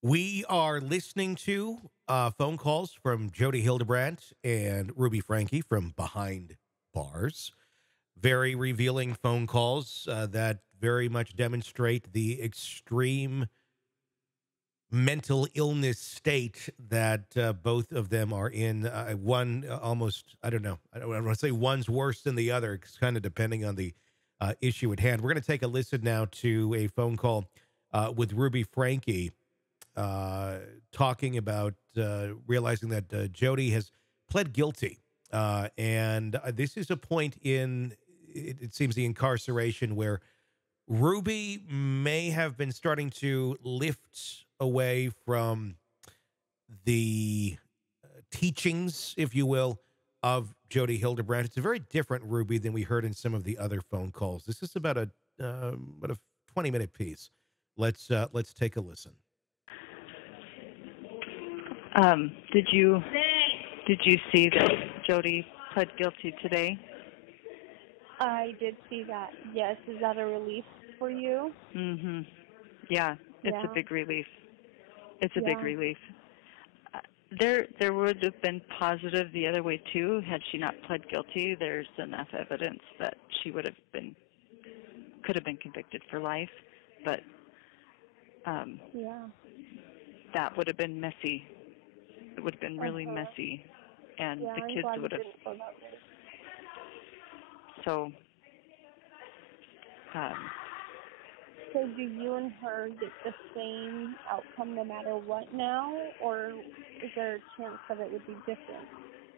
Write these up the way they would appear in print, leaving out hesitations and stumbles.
We are listening to phone calls from Jodi Hildebrandt and Ruby Franke from Behind Bars. Very revealing phone calls that very much demonstrate the extreme mental illness state that both of them are in. One almost, I don't know, I don't want to say one's worse than the other. It's kind of depending on the issue at hand. We're going to take a listen now to a phone call with Ruby Franke talking about realizing that Jodi has pled guilty. And this is a point in, it seems, the incarceration where Ruby may have been starting to lift away from the teachings, if you will, of Jodi Hildebrandt. It's a very different Ruby than we heard in some of the other phone calls. This is about a 20-minute piece. Let's take a listen. Did you see that Jodi pled guilty today? I did see that. Yes. Is that a relief for you? Mm-hmm. Yeah, it's a big relief. It's a big relief. There would have been positive the other way too had she not pled guilty. There's enough evidence that she could have been convicted for life, but that would have been messy. It would have been really messy, and the kids would have. So do you and her get the same outcome no matter what now, or is there a chance that it would be different?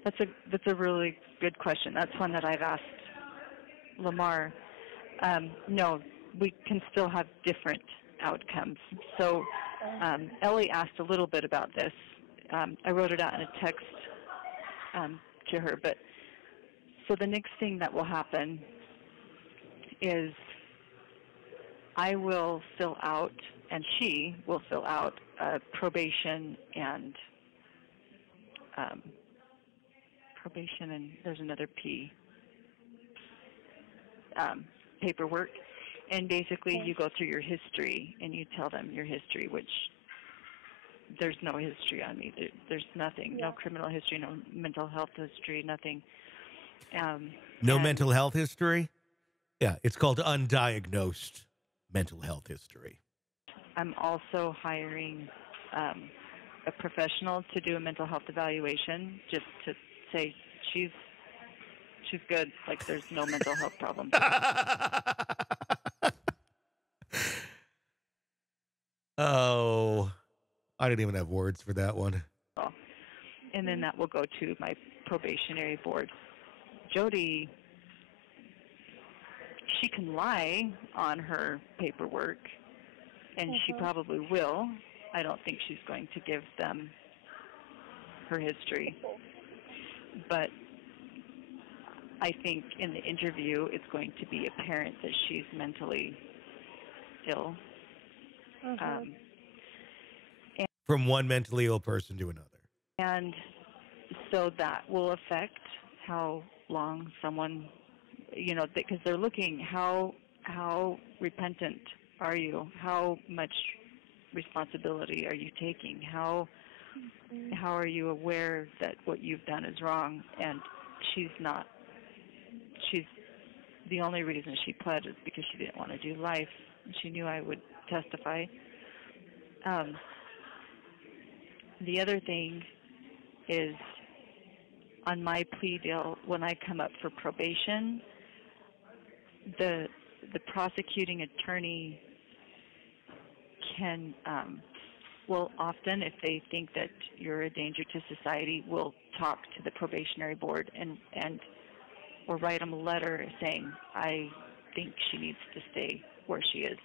That's a really good question. That's one that I've asked Lamar. No, we can still have different outcomes. So Ellie asked a little bit about this. I wrote it out in a text to her. But so the next thing that will happen is I will fill out, and she will fill out probation and there's another P, paperwork. And basically you go through your history and you tell them your history, which there's no history on me. There's nothing, no criminal history, no mental health history, nothing. No mental health history? Yeah, it's called undiagnosed mental health history. I'm also hiring a professional to do a mental health evaluation, just to say she's good, like there's no mental health problem. Oh, I didn't even have words for that one. And then that will go to my probationary board. Jodi, she can lie on her paperwork, and she probably will. I don't think she's going to give them her history. But I think in the interview it's going to be apparent that she's mentally ill. From one mentally ill person to another. And so that will affect how long someone, because they're looking, how repentant are you? How much responsibility are you taking? How are you aware that what you've done is wrong? And she's not. The only reason she pled is because she didn't want to do life. She knew I would testify. The other thing is, on my plea deal, when I come up for probation, the prosecuting attorney can, often, if they think that you're a danger to society, will talk to the probationary board or write them a letter saying, I think she needs to stay where she is.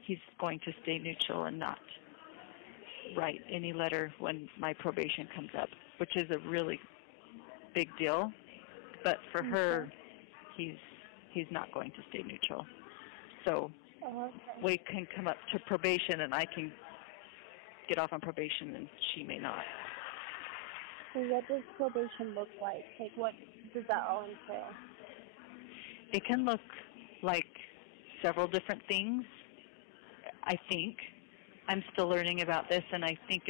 He's going to stay neutral and not write any letter when my probation comes up, which is a really big deal. But for her, he's not going to stay neutral. So we can come up to probation, and I can get off on probation, and she may not. So what does probation look like? Like, what does that all entail? It can look like several different things. I think. I'm still learning about this, and I think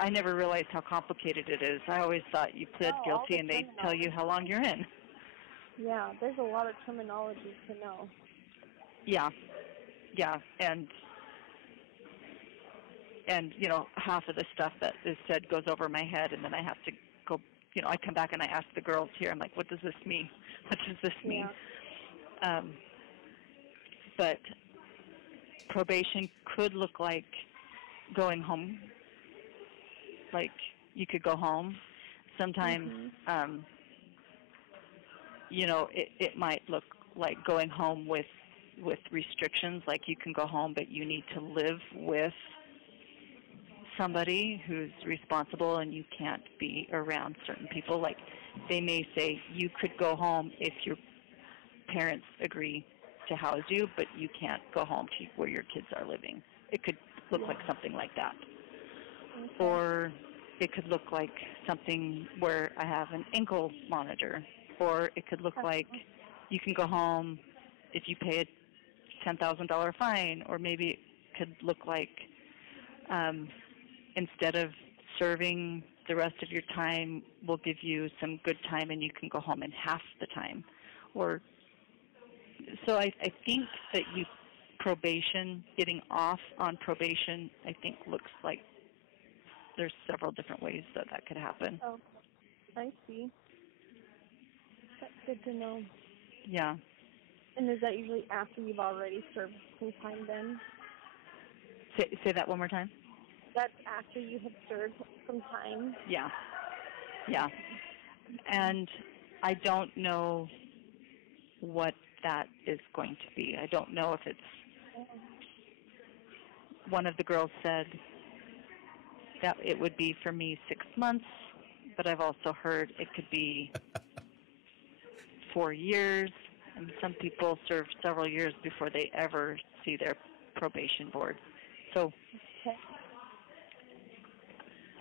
I never realized how complicated it is. I always thought you pled guilty and they tell you how long you're in. Yeah, there's a lot of terminology to know. Yeah, and you know, half of the stuff that is said goes over my head, and then I have to go, you know, I come back and I ask the girls here, I'm like, what does this mean? What does this mean? Yeah. But probation could look like going home. Like, you could go home. Sometimes, you know, it might look like going home with restrictions, like you can go home, but you need to live with somebody who's responsible and you can't be around certain people. Like, they may say you could go home if your parents agree to house you, but you can't go home to where your kids are living. It could look like something like that. Okay. Or it could look like something where I have an ankle monitor. Or it could look like you can go home if you pay a $10,000 fine. Or maybe it could look like instead of serving the rest of your time, we'll give you some good time and you can go home in half the time. Or so I think that getting off on probation, I think looks like there's several different ways that could happen. Oh, I see. That's good to know. Yeah. And is that usually after you've already served some time then? Say that one more time. That's after you have served some time? Yeah. Yeah. And I don't know what that is going to be. I don't know if it's... One of the girls said that it would be for me 6 months, but I've also heard it could be 4 years, and some people serve several years before they ever see their probation board. So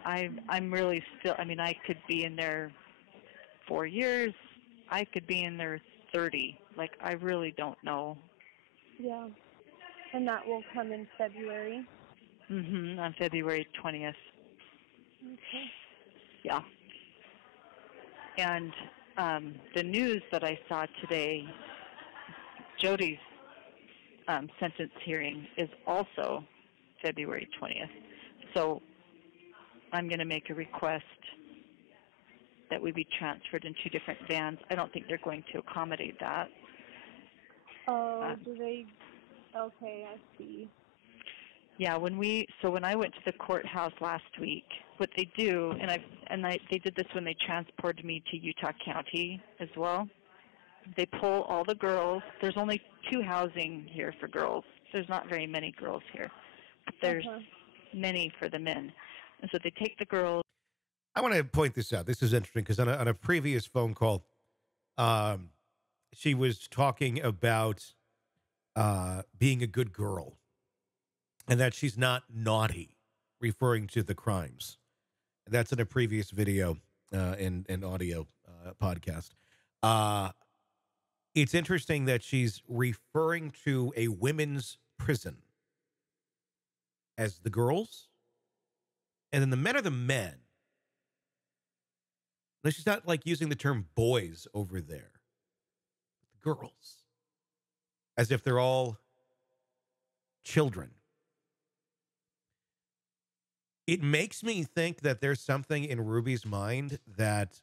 I'm really still, I mean, I could be in there 4 years, I could be in there 30. Like, I really don't know. Yeah. And that will come in February? On February 20th. Okay. Yeah. And the news that I saw today, Jodi's sentence hearing is also February 20th. So I'm going to make a request that we be transferred in 2 different vans. I don't think they're going to accommodate that. Oh, do they? Okay, I see. Yeah, when I went to the courthouse last week, what they do, they did this when they transported me to Utah County as well. They pull all the girls. There's only 2 housing here for girls. There's not very many girls here, but there's many for the men. And so they take the girls. I want to point this out. This is interesting because on a previous phone call, she was talking about being a good girl and that she's not naughty, referring to the crimes. That's in a previous video and audio podcast. It's interesting that she's referring to a women's prison as the girls, and then the men are the men. No, she's not like using the term boys over there. The girls. As if they're all children. It makes me think that there's something in Ruby's mind that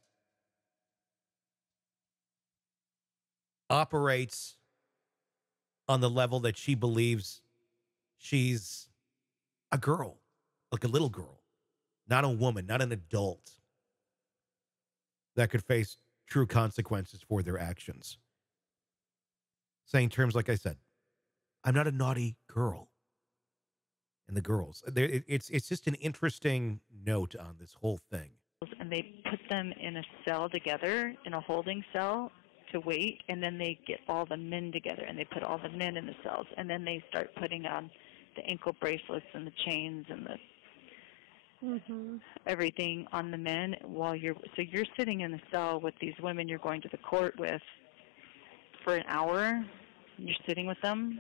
operates on the level that she believes she's a girl, like a little girl, not a woman, not an adult that could face true consequences for their actions. Saying terms like I said, I'm not a naughty girl. And the girls, it's just an interesting note on this whole thing. And they put them in a cell together, in a holding cell, to wait, and then they get all the men together, and they put all the men in the cells, and then they start putting on the ankle bracelets and the chains and the everything on the men while you're sitting in the cell with these women you're going to the court with for an hour, and you're sitting with them,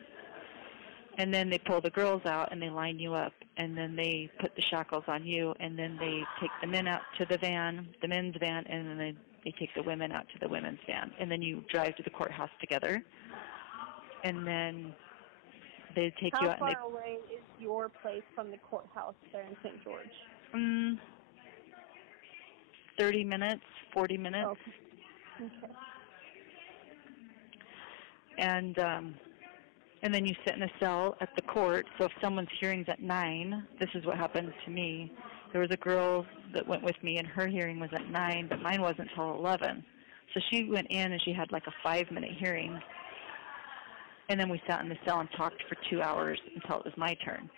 And then they pull the girls out and they line you up, and then they put the shackles on you, and then they take the men out to the van, the men's van, and then they take the women out to the women's van. And then you drive to the courthouse together. And then they take you out. How far away is your place from the courthouse there in St. George? 30 minutes, 40 minutes. Okay. And then you sit in a cell at the court. So if someone's hearing's at 9, this is what happened to me. There was a girl that went with me, and her hearing was at 9, but mine wasn't until 11. So she went in, and she had like a 5-minute hearing. And then we sat in the cell and talked for 2 hours until it was my turn.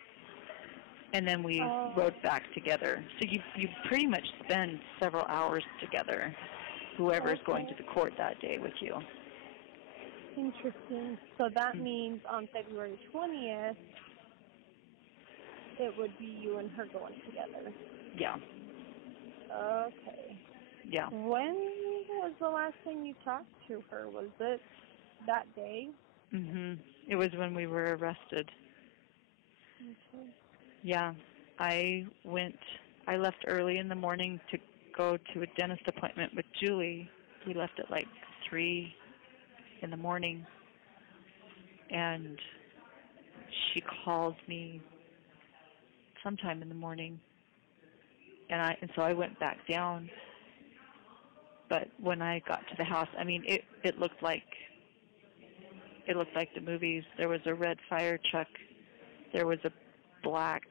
And then we rode back together. So you pretty much spend several hours together, whoever's going to the court that day with you. Interesting. So that means on February 20th, it would be you and her going together. Yeah. Okay. Yeah. When was the last time you talked to her? Was it that day? It was when we were arrested. Okay. Yeah. I left early in the morning to go to a dentist appointment with Julie. We left at like 3 in the morning, and she called me sometime in the morning, and so I went back down. But when I got to the house, I mean, it looked like the movies. There was a red fire truck, there was a black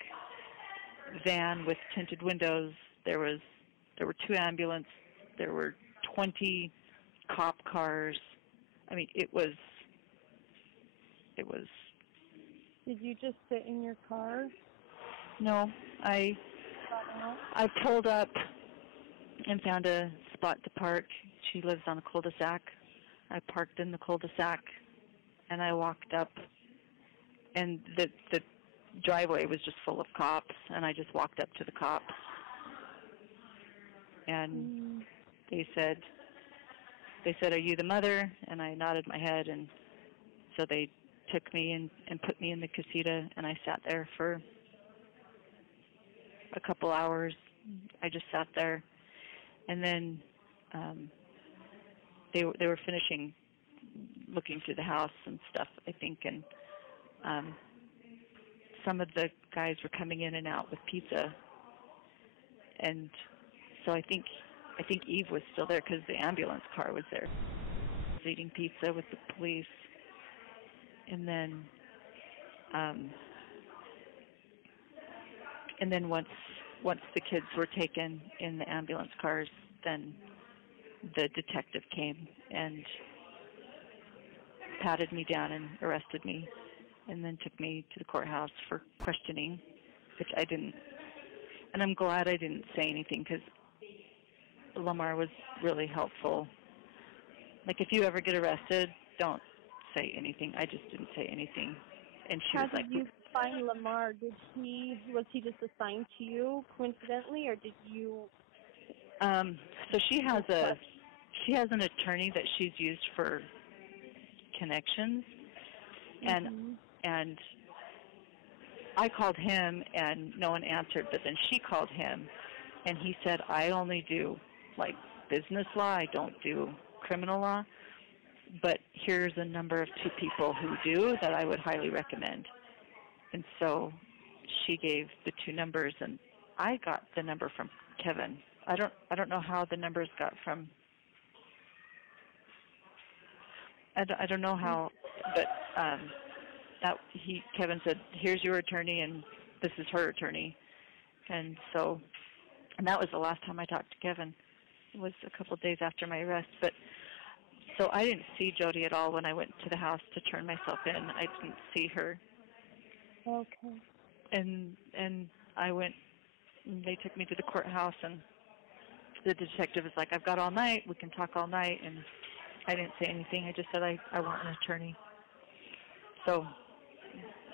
van with tinted windows, there were 2 ambulances, there were 20 cop cars. I mean, it was. Did you just sit in your car? No, I pulled up and found a spot to park. She lives on a cul-de-sac. I parked in the cul-de-sac, and I walked up, and the driveway was just full of cops, and I just walked up to the cops, and they said, "Are you the mother?" And I nodded my head, and so they took me and put me in the casita, and I sat there for a couple hours. I just sat there, and then they were finishing looking through the house and stuff, I think, and some of the guys were coming in and out with pizza, and so I think Eve was still there because the ambulance car was there. I was eating pizza with the police, and then once the kids were taken in the ambulance cars, then the detective came and patted me down and arrested me, and then took me to the courthouse for questioning, which I didn't. And I'm glad I didn't say anything, because Lamar was really helpful. Like, if you ever get arrested, don't say anything. I just didn't say anything. And she was like, how did you find Lamar? Was he just assigned to you coincidentally, or did you? So she has an attorney that she's used for connections, and I called him and no one answered, but then she called him, and he said, "I only do like business law, I don't do criminal law, but here's a number of 2 people who do that I would highly recommend." And so she gave the 2 numbers, and I got the number from Kevin. I don't know how the numbers got from. I don't know how, but Kevin said, "Here's your attorney, and this is her attorney," and that was the last time I talked to Kevin. It was a couple of days after my arrest, but so I didn't see Jodi at all when I went to the house to turn myself in. I didn't see her. Okay. And I went. They took me to the courthouse, and the detective was like, "I've got all night. We can talk all night." And I didn't say anything. I just said I want an attorney. So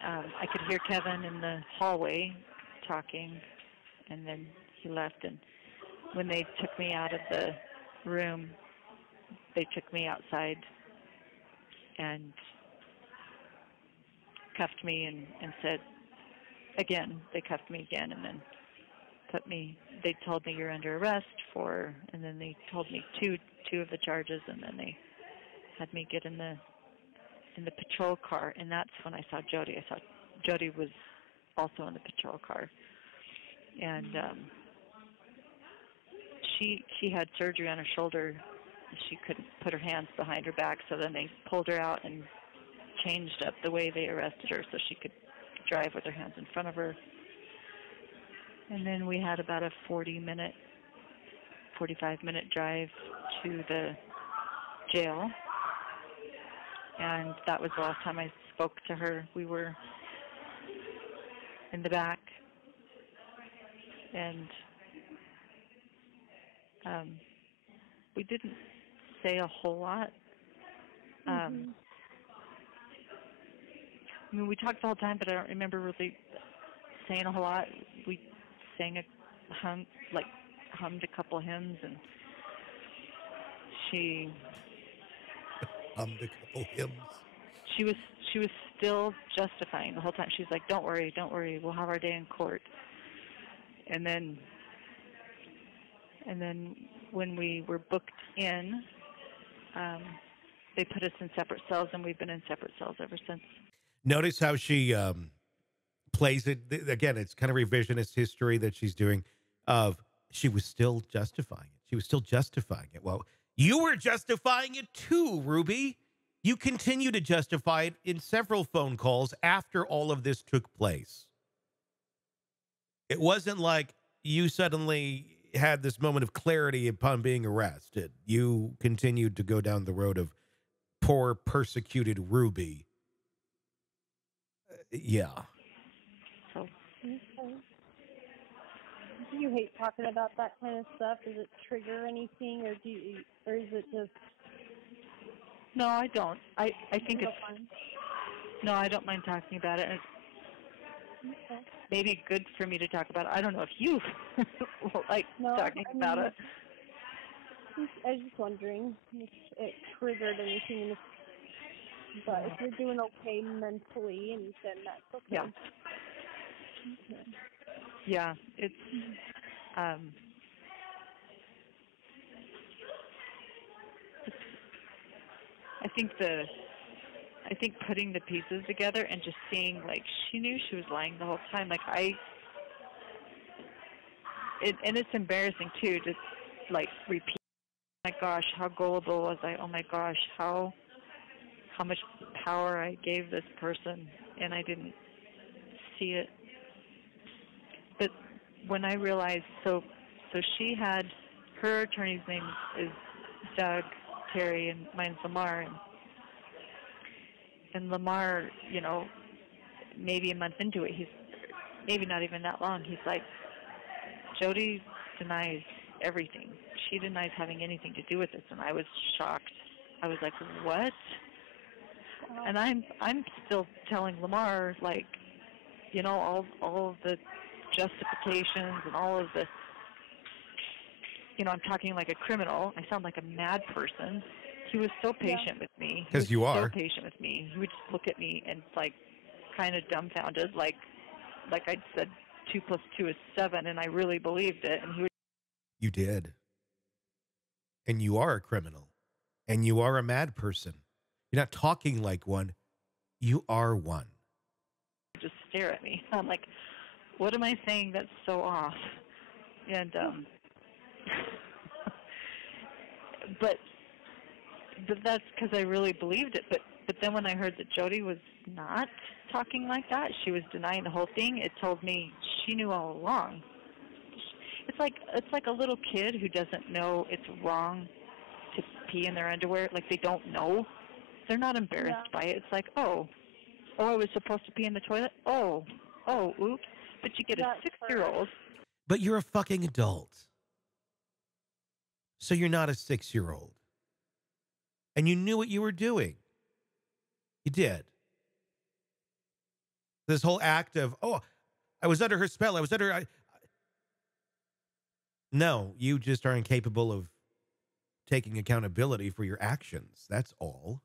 I could hear Kevin in the hallway talking, and then he left. And when they took me out of the room, they took me outside and cuffed me and said, again, they cuffed me again and then they told me you're under arrest and then they told me two of the charges, and then they had me get in the patrol car, and that's when I saw Jodi. I saw Jodi was also in the patrol car, and she had surgery on her shoulder. She couldn't put her hands behind her back, so then they pulled her out and changed up the way they arrested her so she could drive with her hands in front of her. And then we had about a 45-minute drive to the jail. And that was the last time I spoke to her. We were in the back. And we didn't say a whole lot. I mean, we talked the whole time, but I don't remember really saying a whole lot. We sang hummed a couple hymns, and she hummed a couple hymns. She was still justifying the whole time. She's like, "Don't worry, we'll have our day in court." And then when we were booked in, they put us in separate cells, and we've been in separate cells ever since. Notice how she plays it. Again, it's kind of revisionist history that she's doing of she was still justifying it. She was still justifying it. Well, you were justifying it too, Ruby. You continue to justify it in several phone calls after all of this took place. It wasn't like you suddenly had this moment of clarity upon being arrested. You continued to go down the road of poor, persecuted Ruby. Yeah. So, do you hate talking about that kind of stuff? Does it trigger anything, or is it just? No, I don't. I think it's. No, I don't mind talking about it. It's maybe good for me to talk about it. I don't know if you like talking about it. I was just wondering if it triggered anything. But if you're doing okay mentally, and then that's okay. Yeah. Okay. Yeah, it's. I think putting the pieces together and just seeing, like, she knew she was lying the whole time. Like, and it's embarrassing too to like repeat. Oh my gosh, how gullible was I? Oh my gosh, how much power I gave this person, and I didn't see it. But when I realized, so she had, her attorney's name is Doug Terry, and mine's Lamar, and Lamar, you know, maybe a month into it, he's maybe not even that long, he's like, Jodi denies everything. She denies having anything to do with this. And I was shocked. I was like, what? And I'm still telling Lamar, like, you know, all of the justifications and all of the, you know, I'm talking like a criminal. I sound like a mad person. He was so patient with me. Because you are. So patient with me. He would just look at me and, like, kind of dumbfounded, like I'd said 2 + 2 is 7, and I really believed it. And he would. You did. And you are a criminal. And you are a mad person. You're not talking like one. You are one. Just stare at me. I'm like, what am I saying that's so off? And but that's because I really believed it. But then when I heard that Jodi was not talking like that, she was denying the whole thing, it told me she knew all along. It's like a little kid who doesn't know it's wrong to pee in their underwear. Like, they don't know. They're not embarrassed by it. It's like, oh, I was supposed to pee in the toilet? Oh, oops. But you get a 6-year-old. But you're a fucking adult. So you're not a 6-year-old. And you knew what you were doing. You did. This whole act of, I was under her spell. No, you just are incapable of taking accountability for your actions. That's all.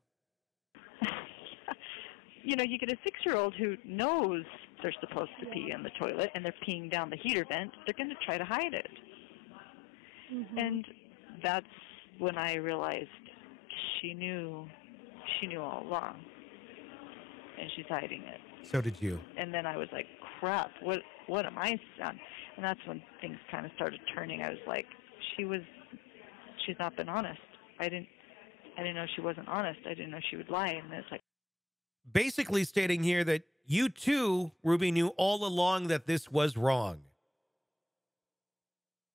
you get a 6-year-old who knows they're supposed to pee in the toilet and they're peeing down the heater vent. They're going to try to hide it. Mhm. And that's when I realized she knew all along, and she's hiding it. So did you. And then I was like, crap, what am I on? And that's when things kind of started turning. I was like, she's not been honest. I didn't know she wasn't honest. I didn't know she would lie. And it's like, Basically stating here that you too, Ruby, knew all along that this was wrong.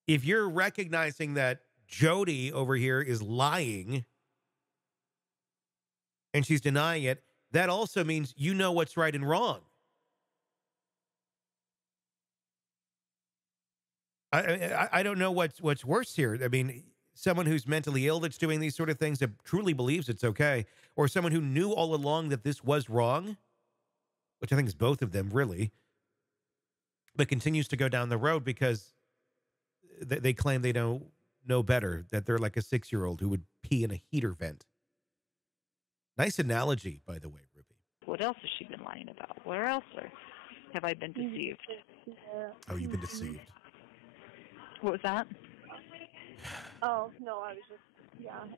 If you're recognizing that Jodi over here is lying and she's denying it, that also means you know what's right and wrong. I don't know what's worse here. I mean, someone who's mentally ill that's doing these sort of things that truly believes it's okay, or someone who knew all along that this was wrong, which I think is both of them, really, but continues to go down the road because they claim they don't know better, that they're like a 6-year-old who would pee in a heater vent. Nice analogy, by the way, Ruby. what else has she been lying about? Where else have I been deceived? Oh, you've been deceived. What was that? Oh, no, I was just,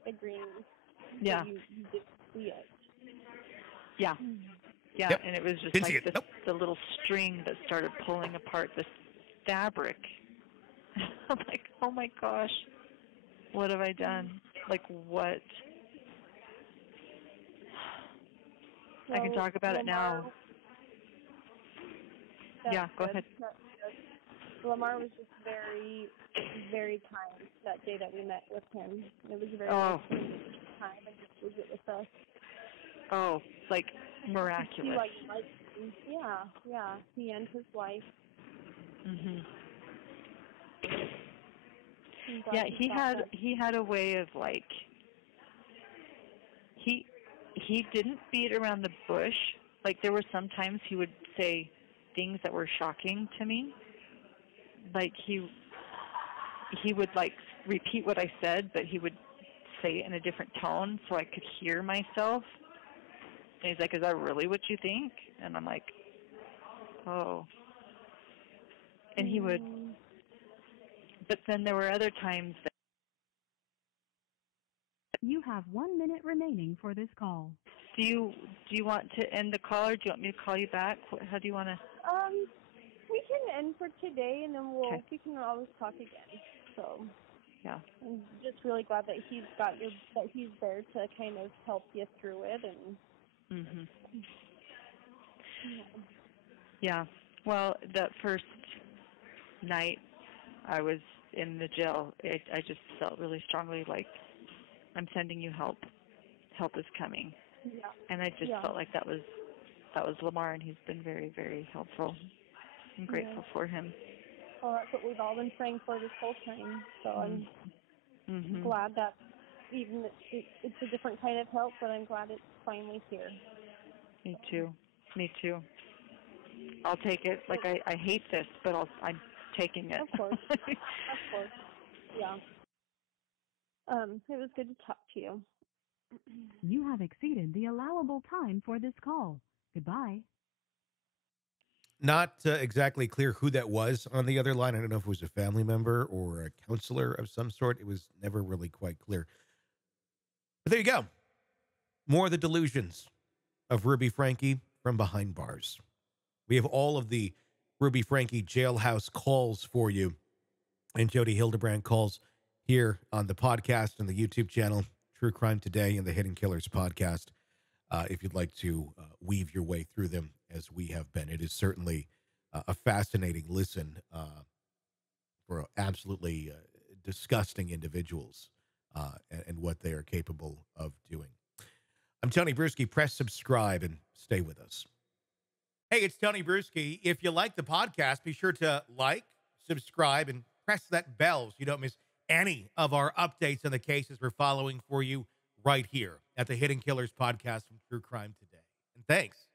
agreeing. Yeah. You did see it. Yeah. Yeah, Yep. and it was just Didn't see like it. Nope. the little string that started pulling apart the fabric. I'm like, oh my gosh, what have I done? Like, what? I can talk about it now. Yeah, go ahead. Lamar was just very, very kind that day that we met with him. It was a very Oh. nice time and just visit with us. Oh, like miraculous. Yeah, he and his wife. Mhm. I'm glad Yeah, you he thought that. he had a way of like he didn't beat around the bush. Like there were sometimes he would say things that were shocking to me. Like he would like repeat what I said, but he would say it in a different tone so I could hear myself. And he's like, "Is that really what you think?" And I'm like, "Oh." And he would, but then there were other times that You have 1 minute remaining for this call. do you want to end the call, or do you want me to call you back? How do you want to? We can end for today, and then Okay. we can always talk again. So Yeah. I'm just really glad that he's there to kind of help you through it, and Mhm. Yeah. Well, that first night I was in the jail, I just felt really strongly like I'm sending you help. Help is coming. yeah. And I just felt like that was Lamar, and he's been very, very helpful. I'm grateful for him. Well, that's what we've all been praying for this whole time. So I'm Mhm. glad that even it's a different kind of help, but I'm glad it's finally here. Me too. Me too. I'll take it. Like I hate this, but I'm taking it. Of course. Of course. Yeah. It was good to talk to you. You have exceeded the allowable time for this call. Goodbye. Not exactly clear who that was on the other line. I don't know if it was a family member or a counselor of some sort. It was never really quite clear. But there you go. More of the delusions of Ruby Franke from behind bars. We have all of the Ruby Franke jailhouse calls for you, and Jodi Hildebrandt calls here on the podcast and the YouTube channel, True Crime Today and the Hidden Killers podcast. If you'd like to weave your way through them as we have been. It is certainly a fascinating listen for absolutely disgusting individuals and what they are capable of doing. I'm Tony Bruschi. Press subscribe and stay with us. Hey, it's Tony Bruschi. If you like the podcast, be sure to like, subscribe, and press that bell so you don't miss any of our updates on the cases we're following for you right here at the Hidden Killers podcast from True Crime Today. And thanks